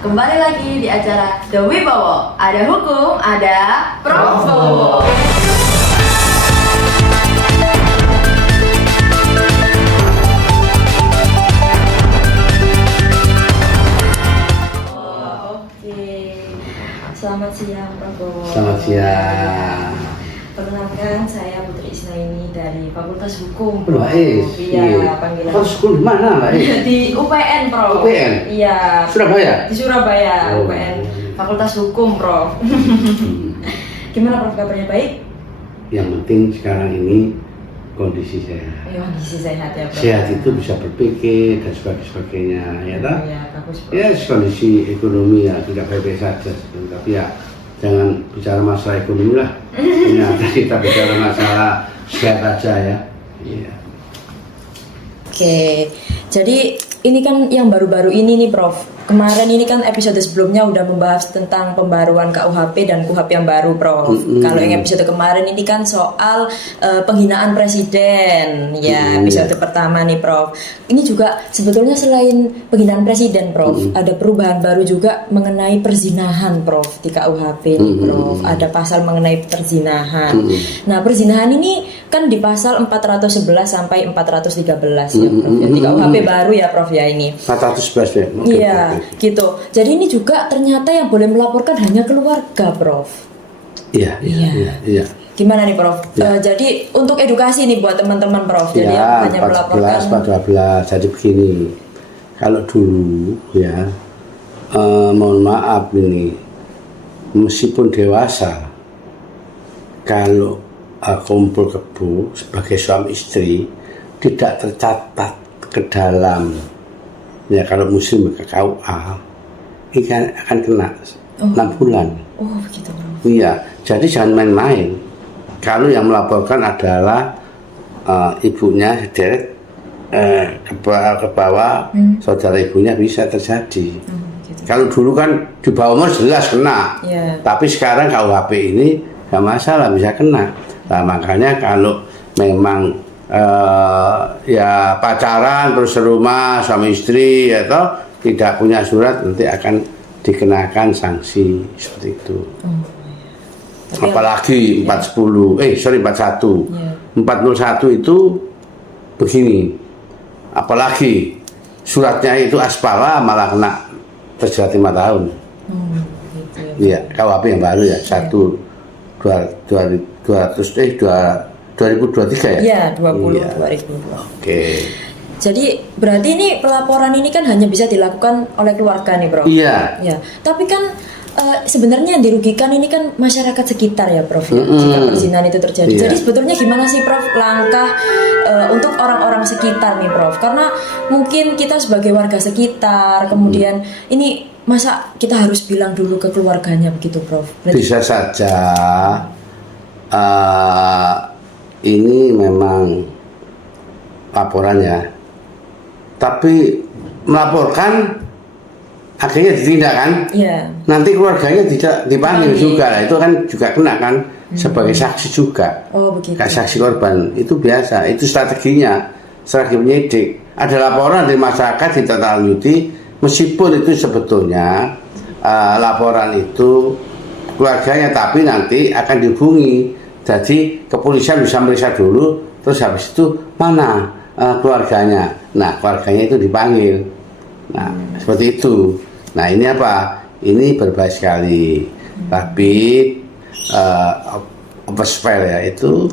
Kembali lagi di acara The Wibowo. Ada hukum, ada Provo. Selamat siang, Provo. Selamat siang. Perkenalkan, saya Putri Isnaini dari Fakultas Hukum. Iya, panggilan. Fakultas Hukum di mana, Mbak? Di UPN, Prof. UPN? Iya. Surabaya? Di Surabaya, Oh. UPN. Fakultas Hukum, Prof. Gimana, Prof? Kabarnya baik? Yang penting sekarang ini kondisi sehat. Ya, kondisi sehat ya, Prof. Sehat itu bisa berpikir dan sebagainya, ya toh? Iya, bagus, Prof. Ya, kondisi ekonomi ya tidak baik-baik saja, tapi ya jangan bicara masalah ekonomi lah. Ternyata kita bicara masalah sehat aja ya. Iya. Oke, jadi ini kan yang baru-baru ini nih, Prof. Kemarin ini kan episode sebelumnya udah membahas tentang pembaruan KUHP dan KUHP yang baru, Prof. Kalau yang episode kemarin ini kan soal penghinaan presiden, ya episode pertama nih, Prof. Ini juga sebetulnya selain penghinaan presiden, Prof, ada perubahan baru juga mengenai perzinahan, Prof, di KUHP nih, Prof. Ada pasal mengenai perzinahan. Nah, perzinahan ini kan di pasal 411 sampai 413 ya, Prof. Ya. Di KUHP baru ya, Prof, ya ini. 411 ya. Iya, gitu. Jadi ini juga ternyata yang boleh melaporkan hanya keluarga, Prof. Iya. Gimana nih, Prof? Ya. Jadi untuk edukasi nih buat teman-teman, Prof. Jadi Ya, yang hanya melaporkan 14. Jadi begini, kalau dulu ya, mohon maaf ini, meskipun dewasa, kalau kumpul kebo sebagai suami istri tidak tercatat ke dalam, ya kalau muslim ke KUA, ini kan akan kena 6 bulan. Oh, begitu, Prof. Iya, jadi jangan main-main. Kalau yang melaporkan adalah ibunya sederet ke bawah, saudara ibunya bisa terjadi. Gitu. Kalau dulu kan di bawah umur jelas kena, tapi sekarang KUHP ini nggak masalah bisa kena. Nah, makanya kalau memang ya pacaran terus serumah suami istri atau tidak punya surat nanti akan dikenakan sanksi seperti itu. Apalagi 41 itu begini, apalagi suratnya itu aspara malah kena terjerat 5 tahun. Iya, KUHP yang baru ya 2023 ya? Iya, 2020. Oke. Jadi berarti ini pelaporan ini kan hanya bisa dilakukan oleh keluarga nih, Prof. Iya. Ya, tapi kan sebenarnya yang dirugikan ini kan masyarakat sekitar ya, Prof. Ya, jika perzinahan itu terjadi. Iya. Jadi sebetulnya gimana sih, Prof, langkah untuk orang-orang sekitar nih, Prof? Karena mungkin kita sebagai warga sekitar, kemudian ini masa kita harus bilang dulu ke keluarganya begitu, Prof? Berarti Bisa saja ini memang laporan ya, tapi melaporkan akhirnya ditindak kan? Iya. Nanti keluarganya tidak dipanggil juga lah, itu kan juga kena kan sebagai saksi juga. Oh, begitu. Kayak saksi korban itu biasa, itu strateginya, strategi penyidik. Ada laporan dari masyarakat ditindaklanjuti, meskipun itu sebetulnya laporan itu keluarganya, tapi nanti akan dihubungi. Jadi kepolisian bisa meriksa dulu, terus habis itu mana keluarganya. Nah, keluarganya itu dipanggil. Nah, seperti itu. Nah, ini apa? Ini berbahaya sekali. Tapi overspell ya itu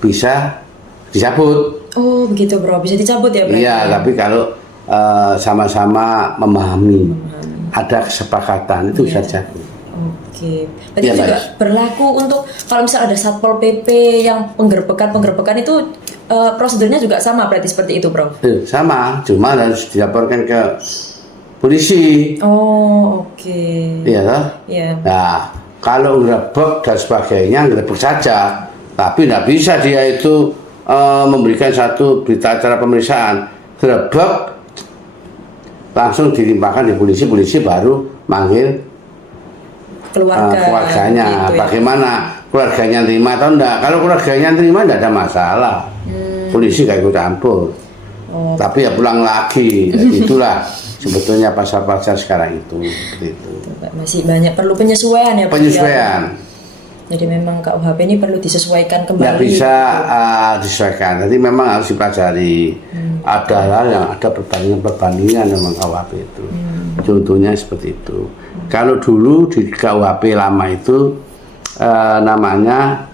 bisa dicabut. Oh, begitu, Bro. Bisa dicabut ya, Bro? Iya, tapi kalau sama-sama memahami, ada kesepakatan itu bisa dicabut. Oke. Berarti Ya, juga Mas. berlaku untuk kalau misal ada Satpol PP yang penggerbekan itu prosedurnya juga sama berarti seperti itu, Bro? Sama, cuma harus dilaporkan ke polisi. Oh, oke. Iya toh? Iya. Nah, kalau ngerebek dan sebagainya, ngerebek saja. Tapi tidak bisa dia itu memberikan satu berita acara pemeriksaan. Ngerebek, langsung dilimpahkan di polisi, polisi baru manggil keluarganya. gitu ya. Bagaimana keluarganya terima atau enggak? Kalau keluarganya terima enggak ada masalah. Polisi nggak ikut campur. Tapi ya pulang lagi. Itulah sebetulnya pasal-pasal sekarang itu seperti itu. Masih banyak perlu penyesuaian ya Prof, ya? Penyesuaian Jadi memang KUHP ini perlu disesuaikan kembali. nggak bisa disesuaikan, jadi memang harus dipelajari. Ada hal yang ada perbandingan memang KUHP itu. Contohnya seperti itu. Kalau dulu di KUHP lama itu namanya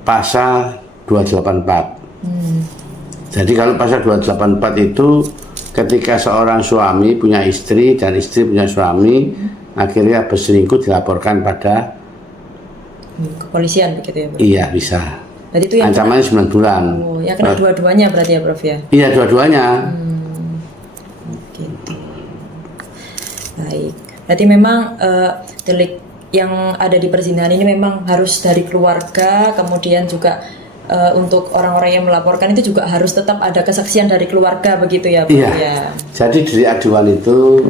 pasal 284. Jadi kalau pasal 284 itu ketika seorang suami punya istri dan istri punya suami, akhirnya berselingkuh dilaporkan pada kepolisian begitu ya Prof? Iya bisa. Berarti itu yang ancamannya 9 bulan. Oh, ya kena dua-duanya berarti ya Prof ya? Iya dua-duanya. Gitu. Baik. Berarti memang delik yang ada di perzinahan ini memang harus dari keluarga, kemudian juga untuk orang-orang yang melaporkan itu juga harus tetap ada kesaksian dari keluarga begitu ya Prof? Iya. Ya? Jadi dari aduan itu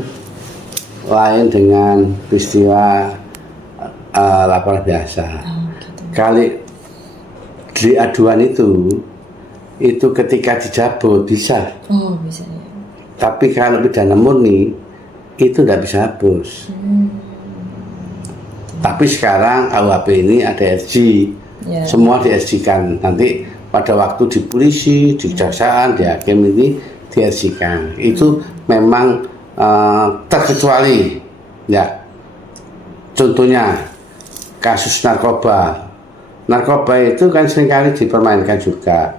lain dengan peristiwa laporan biasa. Gitu. Kali di aduan itu ketika dicabut bisa. Oh bisa ya. Tapi kalau pidana murni itu tidak bisa hapus. Tapi sekarang KUHP ini ada SG, Ya. semua di SG-kan. Nanti pada waktu di polisi, di kejaksaan, di hakim ini di SG-kan. Itu memang terkecuali, ya. Contohnya kasus narkoba. Narkoba itu kan seringkali dipermainkan juga.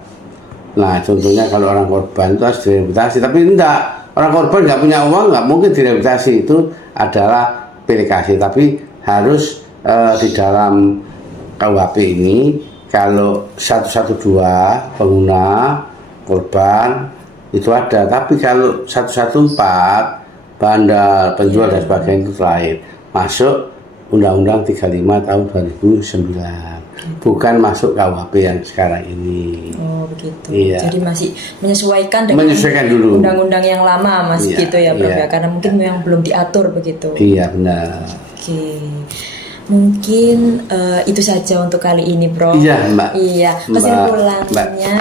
Nah, contohnya kalau orang korban itu harus direhabilitasi, tapi enggak. Orang korban nggak punya uang, nggak mungkin direhabilitasi. Itu adalah pilih kasih, tapi harus di dalam KUHP ini kalau 112 pengguna korban itu ada, tapi kalau 114 bandar, penjual dan sebagainya itu lain. Masuk Undang-Undang 35 tahun 2009, bukan masuk KUHP yang sekarang ini. Oh begitu. Iya. Jadi masih menyesuaikan dengan Menyesuaikan dulu. undang-undang yang lama Mas Iya, gitu ya Prof iya. ya, karena mungkin yang belum diatur begitu. Iya benar. Oke. Mungkin itu saja untuk kali ini Prof. Iya Mbak. Iya, kesimpulannya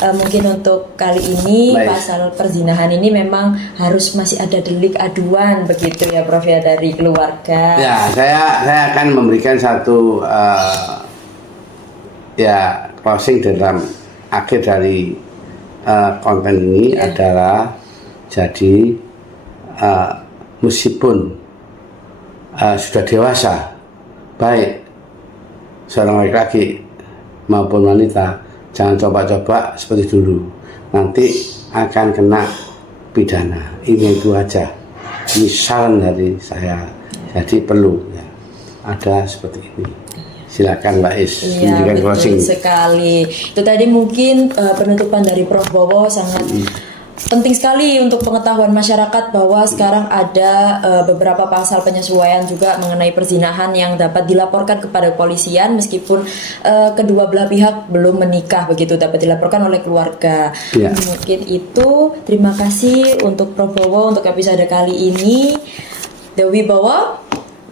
mungkin untuk kali ini Baik. pasal perzinahan ini memang harus masih ada delik aduan begitu ya Prof ya dari keluarga. Ya, saya akan memberikan satu ya closing dalam akhir dari konten ini Ya. adalah jadi meskipun sudah dewasa, baik seorang laki-laki maupun wanita, jangan coba-coba seperti dulu, nanti akan kena pidana. Ini itu aja, ini saran dari saya. Jadi perlu ya, ada seperti ini. Silakan Mbak Is, Iya, memberikan betul closing. sekali. Itu tadi mungkin penutupan dari Prof Bowo sangat penting sekali untuk pengetahuan masyarakat bahwa sekarang ada beberapa pasal penyesuaian juga mengenai perzinahan yang dapat dilaporkan kepada kepolisian meskipun kedua belah pihak belum menikah begitu, dapat dilaporkan oleh keluarga. Ya. Mungkin itu. Terima kasih untuk Prof Bowo untuk episode kali ini. Dewi Bowo,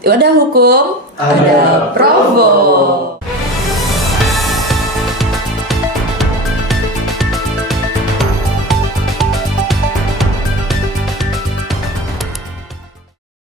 ada hukum, ada Prof Bowo.